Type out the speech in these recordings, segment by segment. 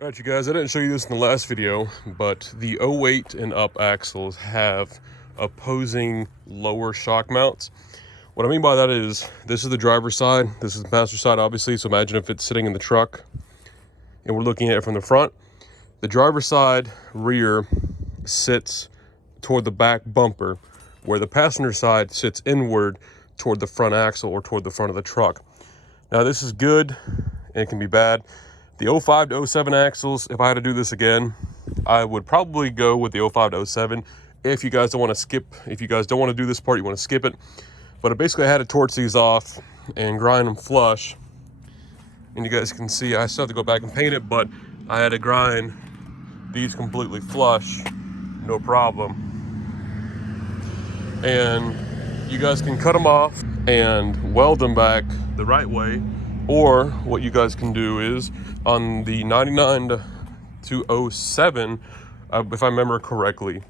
All right, you guys, I didn't show you this in the last video, but the 08 and up axles have opposing lower shock mounts. What I mean by that is, this is the driver's side, this is the passenger side, obviously, so imagine if it's sitting in the truck and we're looking at it from the front. The driver's side rear sits toward the back bumper, where the passenger side sits inward toward the front axle or toward the front of the truck. Now, this is good and it can be bad. The 05 to 07 axles, if I had to do this again, I would probably go with the 05 to 07. If you guys don't want to skip, if you guys don't want to do this part, you want to skip it. But basically I had to torch these off and grind them flush. And you guys can see I still have to go back and paint it, but I had to grind these completely flush, no problem. And you guys can cut them off and weld them back the right way. Or what you guys can do is, on the 99 to 07, if I remember correctly,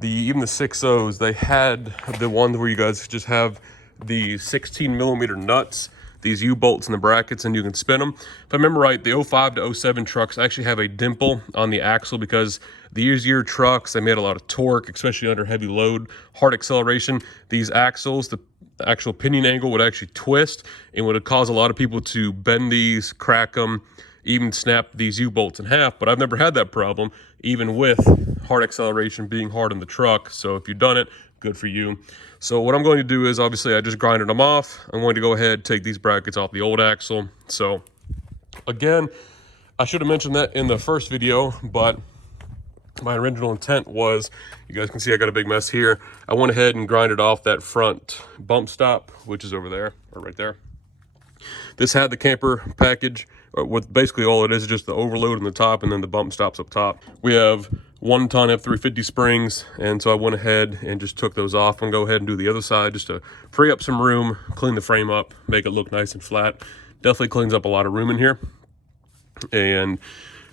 even the 6.0s, they had the ones where you guys just have the 16 millimeter nuts, these U-bolts in the brackets, and you can spin them. If I remember right, the 05 to 07 trucks actually have a dimple on the axle because the year trucks, they made a lot of torque, especially under heavy load, hard acceleration. These axles, the actual pinion angle would actually twist and would cause a lot of people to bend these, crack them, even snap these U-bolts in half. But I've never had that problem, even with hard acceleration being hard in the truck. So if you've done it, good for you. So what I'm going to do is, obviously I just grinded them off. I'm going to go ahead, take these brackets off the old axle. So again, I should have mentioned that in the first video, but my original intent was, you guys can see I got a big mess here. I went ahead and grinded off that front bump stop, which is over there, or right there. This had the camper package, with basically all it is just the overload on the top and then the bump stops up top. We have 1-ton F-350 springs, and so I went ahead and just took those off and go ahead and do the other side just to free up some room, clean the frame up, make it look nice and flat. Definitely cleans up a lot of room in here. And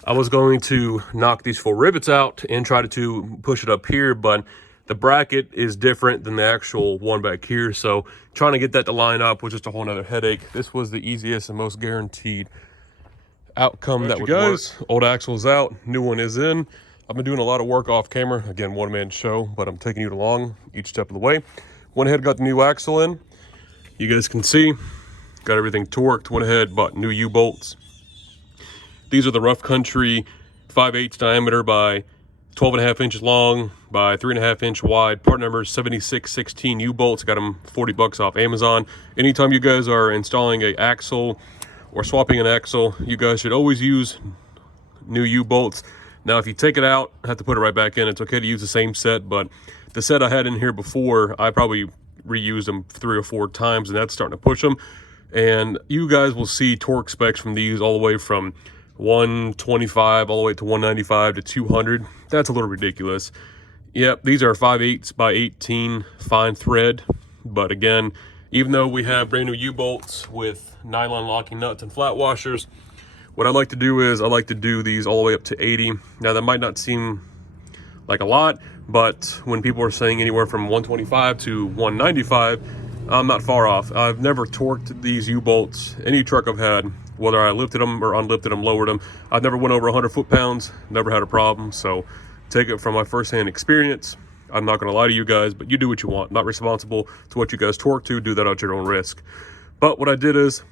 I was going to knock these 4 rivets out and try to push it up here, but the bracket is different than the actual one back here. So trying to get that to line up was just a whole nother headache. This was the easiest and most guaranteed outcome that would work. Old axle is out, new one is in. I've been doing a lot of work off camera. Again, one-man show, but I'm taking you along each step of the way. Went ahead, got the new axle in. You guys can see, got everything torqued. Went ahead, bought new U-bolts. These are the Rough Country 5/8 diameter by 12.5 inches long by 3.5 inch wide. Part number 7616 U-bolts. Got them $40 off Amazon. Anytime you guys are installing an axle or swapping an axle, you guys should always use new U-bolts. Now, if you take it out, I have to put it right back in. It's okay to use the same set, but the set I had in here before, I probably reused them 3 or 4 times, and that's starting to push them. And you guys will see torque specs from these all the way from 125 all the way to 195 to 200. That's a little ridiculous. Yep, these are 5/8 by 18 fine thread, but again, even though we have brand new U-bolts with nylon locking nuts and flat washers, what I like to do is I like to do these all the way up to 80. Now, that might not seem like a lot, but when people are saying anywhere from 125 to 195, I'm not far off. I've never torqued these U-bolts, any truck I've had, whether I lifted them or unlifted them, lowered them. I've never went over 100 foot-pounds, never had a problem. So take it from my firsthand experience. I'm not gonna lie to you guys, but you do what you want. Not responsible to what you guys torque to, do that at your own risk. But what I did is,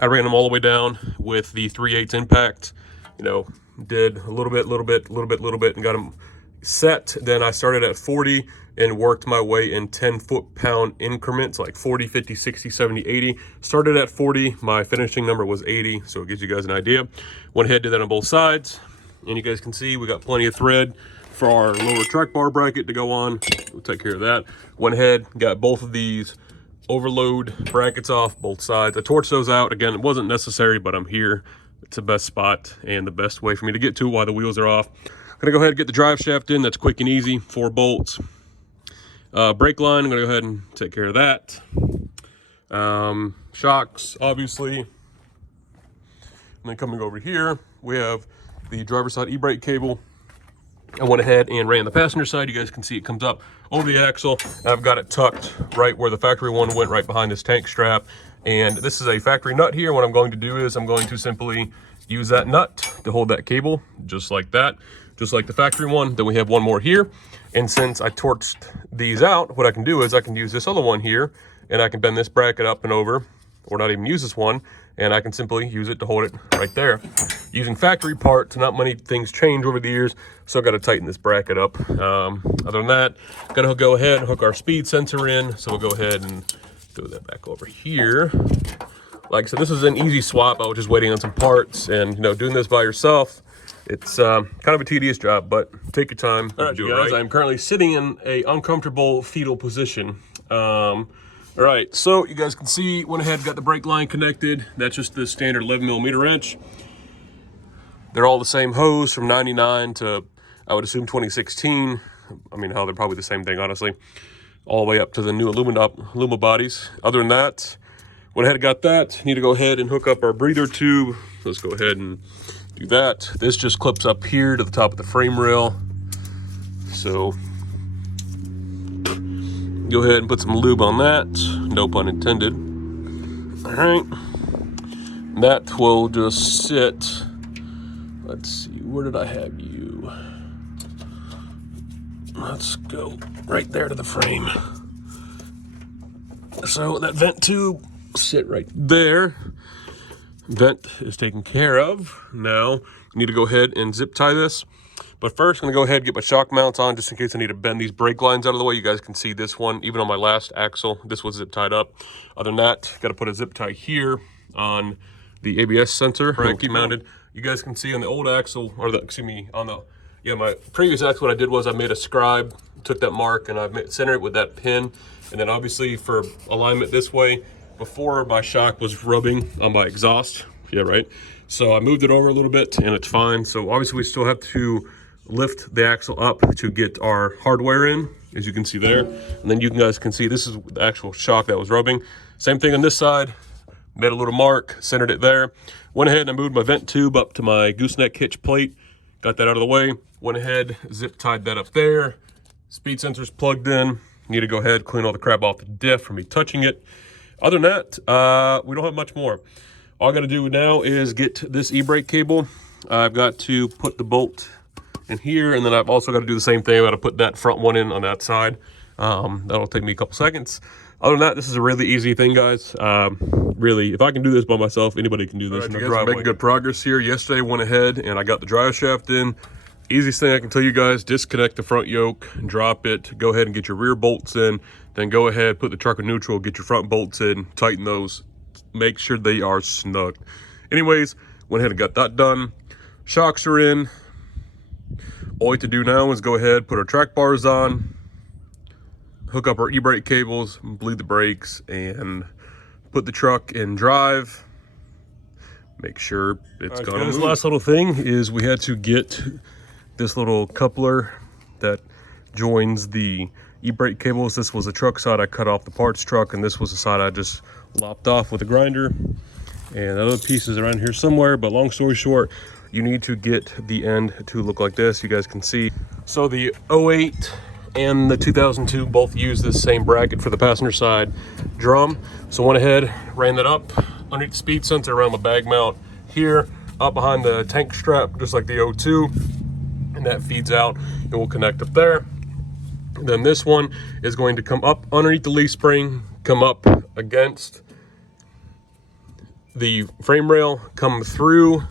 I ran them all the way down with the 3/8 impact, you know, did a little bit, and got them set. Then I started at 40 and worked my way in 10 foot-pound increments, like 40, 50, 60, 70, 80. Started at 40, my finishing number was 80, so it gives you guys an idea. Went ahead, did that on both sides, and you guys can see we got plenty of thread for our lower track bar bracket to go on. We'll take care of that. Went ahead, got both of these overload brackets off both sides. I torched those out. Again, it wasn't necessary, but I'm here. It's the best spot and the best way for me to get to while the wheels are off. I'm gonna go ahead and get the drive shaft in. That's quick and easy, 4 bolts. Brake line, I'm gonna go ahead and take care of that. Shocks, obviously. And then coming over here, we have the driver's side e-brake cable. I went ahead and ran the passenger side. You guys can see it comes up over the axle. I've got it tucked right where the factory one went, right behind this tank strap. And this is a factory nut here. What I'm going to do is I'm going to simply use that nut to hold that cable, just like that, just like the factory one. Then we have one more here. And since I torched these out, what I can do is I can use this other one here, and I can bend this bracket up and over, or not even use this one, and I can simply use it to hold it right there. Using factory parts, not many things change over the years, so I got to tighten this bracket up. Other than that, got to go ahead and hook our speed sensor in. So we'll go ahead and throw that back over here. Like I said, this is an easy swap. I was just waiting on some parts, and doing this by yourself, it's kind of a tedious job, but take your time. All right, do it right. I'm currently sitting in a uncomfortable fetal position. All right, so you guys can see, went ahead, got the brake line connected. That's just the standard 11mm wrench. They're all the same hose from 99 to, I would assume, 2016. I mean, hell, they're probably the same thing, honestly. All the way up to the new Aluma bodies. Other than that, went ahead and got that. Need to go ahead and hook up our breather tube. Let's go ahead and do that. This just clips up here to the top of the frame rail. So go ahead and put some lube on that. No pun intended. All right. That will just sit. Let's see, where did I have you? Let's go right there to the frame. So that vent tube sit right there. Vent is taken care of. Now, I need to go ahead and zip tie this. But first, I'm gonna go ahead and get my shock mounts on just in case I need to bend these brake lines out of the way. You guys can see this one, even on my last axle, this was zip tied up. Other than that, gotta put a zip tie here on the ABS sensor. Right, keep mounted. You guys can see on the old axle, or my previous axle, what I did was I made a scribe, took that mark, and I centered it with that pin. And then obviously for alignment this way, before my shock was rubbing on my exhaust. Yeah, right. So I moved it over a little bit and it's fine. So obviously we still have to lift the axle up to get our hardware in, as you can see there. And then you guys can see this is the actual shock that was rubbing. Same thing on this side. Made a little mark, centered it there. Went ahead and I moved my vent tube up to my gooseneck hitch plate. Got that out of the way. Went ahead, zip tied that up there. Speed sensor's plugged in. Need to go ahead, clean all the crap off the diff from me touching it. Other than that, we don't have much more. All I gotta do now is get this e-brake cable. I've got to put the bolt in here, and then I've also got to do the same thing. I've got to put that front one in on that side. That'll take me a couple seconds. Other than that, this is a really easy thing, guys. Really, if I can do this by myself, anybody can do this. Right, you guys are making good progress here. Yesterday, went ahead and I got the drive shaft in. Easiest thing I can tell you guys, disconnect the front yoke, drop it, go ahead and get your rear bolts in, then go ahead, put the truck in neutral, get your front bolts in, tighten those, make sure they are snug. Anyways, went ahead and got that done. Shocks are in. All we have to do now is go ahead, put our track bars on, hook up our e-brake cables, bleed the brakes, and put the truck in drive. Make sure it's gonna move. This last little thing is we had to get this little coupler that joins the e-brake cables. This was the truck side I cut off the parts truck, and this was the side I just lopped off with a grinder. And other pieces around here somewhere, but long story short, you need to get the end to look like this. You guys can see. So the 08 and the 2002 both use this same bracket for the passenger side drum. So went ahead, ran that up underneath the speed sensor around my bag mount here, up behind the tank strap, just like the 02. And that feeds out and will connect up there. Then this one is going to come up underneath the leaf spring, come up against the frame rail, come through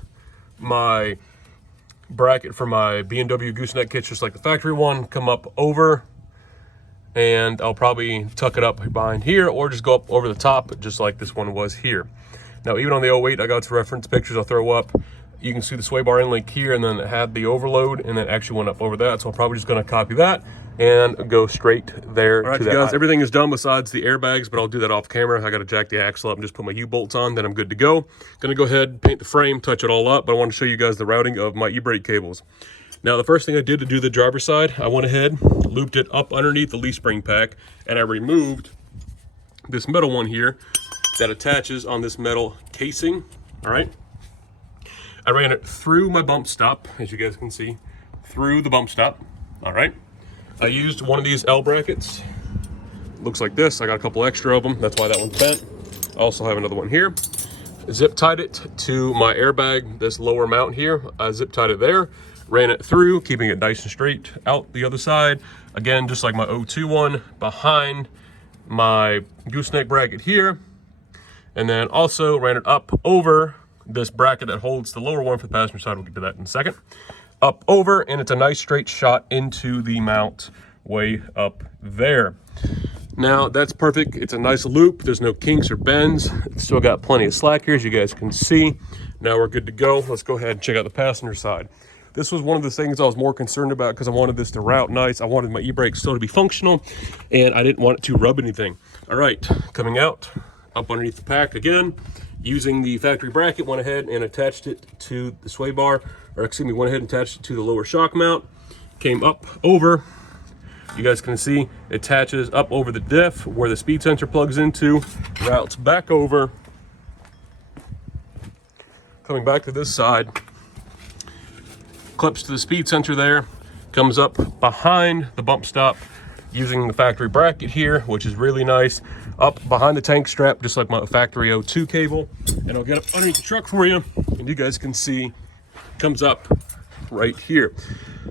my bracket for my B&W gooseneck kit, just like the factory one, come up over, and I'll probably tuck it up behind here or just go up over the top, just like this one was here. Now, even on the 08, I got some reference pictures I'll throw up. You can see the sway bar end link here, and then it had the overload, and then actually went up over that. So I'm probably just gonna copy that and go straight there. All right, to that. Guys, everything is done besides the airbags, but I'll do that off camera. I gotta jack the axle up and just put my U-bolts on, then I'm good to go. Gonna go ahead, paint the frame, touch it all up, but I wanna show you guys the routing of my e-brake cables. Now, the first thing I did to do the driver's side, I went ahead, looped it up underneath the leaf spring pack, and I removed this metal one here that attaches on this metal casing, all right? I ran it through my bump stop, as you guys can see, through the bump stop, all right? I used one of these L brackets. Looks like this. I got a couple extra of them. That's why that one's bent. I also have another one here. zip tied it to my airbag, this lower mount here. I zip tied it there, ran it through, keeping it nice and straight out the other side. Again, just like my O2 one, behind my gooseneck bracket here. And then also ran it up over this bracket that holds the lower one for the passenger side. We'll get to that in a second. Up over, and it's a nice straight shot into the mount way up there. Now that's perfect. It's a nice loop. There's no kinks or bends. It's still got plenty of slack here, as you guys can see. Now we're good to go. Let's go ahead and check out the passenger side. This was one of the things I was more concerned about because I wanted this to route nice. I wanted my e-brake still to be functional, and I didn't want it to rub anything. All right, coming out, up underneath the pack again, using the factory bracket, went ahead and attached it to the sway bar, or excuse me, went ahead and attached it to the lower shock mount, came up over. You guys can see it attaches up over the diff where the speed sensor plugs into, routes back over. Coming back to this side, clips to the speed sensor there, comes up behind the bump stop using the factory bracket here, which is really nice, up behind the tank strap, just like my factory O2 cable. And I'll get up underneath the truck for you, and you guys can see, comes up right here.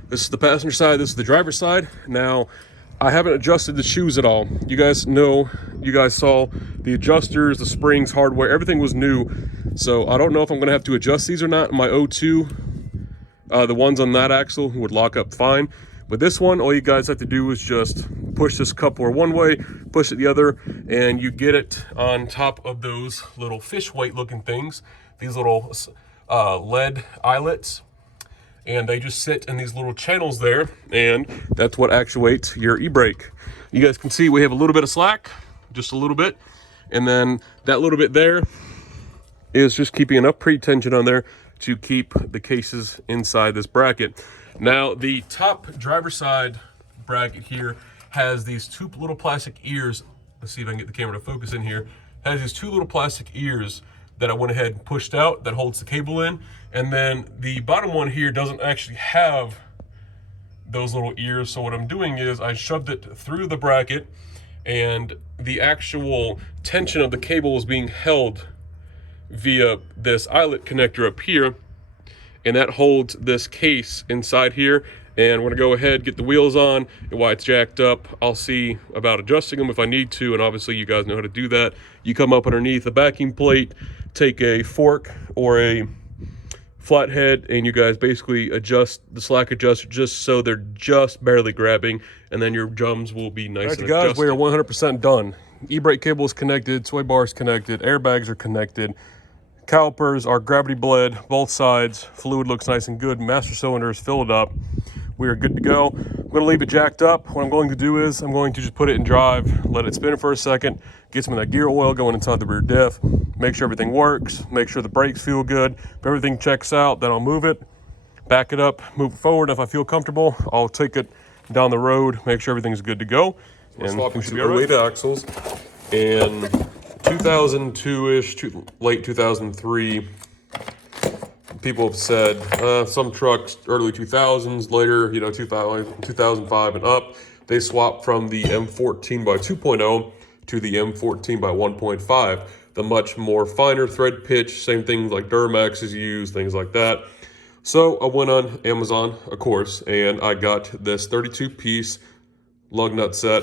This is the passenger side, this is the driver's side. Now, I haven't adjusted the shoes at all. You guys know, you guys saw the adjusters, the springs, hardware, everything was new. So I don't know if I'm gonna have to adjust these or not. My O2, the ones on that axle would lock up fine. But this one, all you guys have to do is just push this coupler one way, push it the other, and you get it on top of those little fish weight looking things, these little lead eyelets. And they just sit in these little channels there, and that's what actuates your e-brake. You guys can see we have a little bit of slack, just a little bit, and then that little bit there is just keeping enough pre-tension on there to keep the cases inside this bracket. Now the top driver side bracket here has these two little plastic ears. Let's see if I can get the camera to focus in here. Has these two little plastic ears that I went ahead and pushed out that holds the cable in. And then the bottom one here doesn't actually have those little ears. So what I'm doing is I shoved it through the bracket, and the actual tension of the cable is being held via this eyelet connector up here. And that holds this case inside here. And we're gonna go ahead, get the wheels on, and while it's jacked up, I'll see about adjusting them if I need to, and obviously you guys know how to do that. You come up underneath the backing plate, take a fork or a flathead, and you guys basically adjust the slack adjuster just so they're just barely grabbing, and then your drums will be nice and adjusted. All right, guys, we are 100% done. E-brake cable is connected, sway bar is connected, airbags are connected. Calipers are gravity bled, both sides. Fluid looks nice and good. Master cylinder is filled up. We are good to go. I'm going to leave it jacked up. What I'm going to do is I'm going to just put it in drive, let it spin for a second, get some of that gear oil going inside the rear diff, make sure everything works, make sure the brakes feel good. If everything checks out, then I'll move it, back it up, move it forward. If I feel comfortable, I'll take it down the road, make sure everything's good to go. We're swapping some weight axles, and 2002-ish, late 2003, people have said some trucks, early 2000s, later, 2005 and up, they swapped from the M14 by 2.0 to the M14 by 1.5. The much more finer thread pitch, same things like Duramax is used, things like that. So I went on Amazon, of course, and I got this 32-piece lug nut set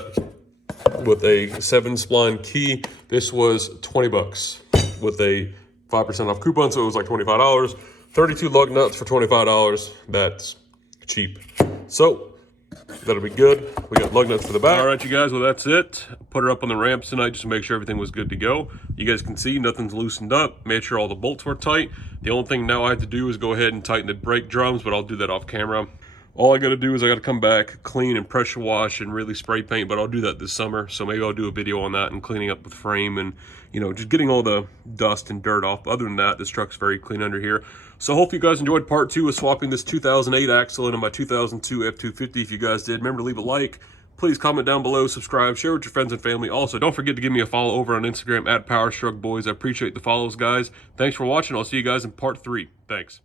with a 7-spline key. This was 20 bucks with a 5% off coupon, so it was like $25. 32 lug nuts for $25. That's cheap. So that'll be good. We got lug nuts for the back. All right, you guys, well, that's it. Put her up on the ramps tonight just to make sure everything was good to go. You guys can see nothing's loosened up. Made sure all the bolts were tight. The only thing now I have to do is go ahead and tighten the brake drums, but I'll do that off camera. All I got to do is I got to come back, clean and pressure wash and really spray paint, but I'll do that this summer. So maybe I'll do a video on that and cleaning up the frame and, just getting all the dust and dirt off. But other than that, this truck's very clean under here. So hopefully you guys enjoyed part 2 of swapping this 2008 axle into my 2002 F-250. If you guys did, remember to leave a like. Please comment down below, subscribe, share with your friends and family. Also, don't forget to give me a follow over on Instagram at Powerstroke Boys. I appreciate the follows, guys. Thanks for watching. I'll see you guys in part 3. Thanks.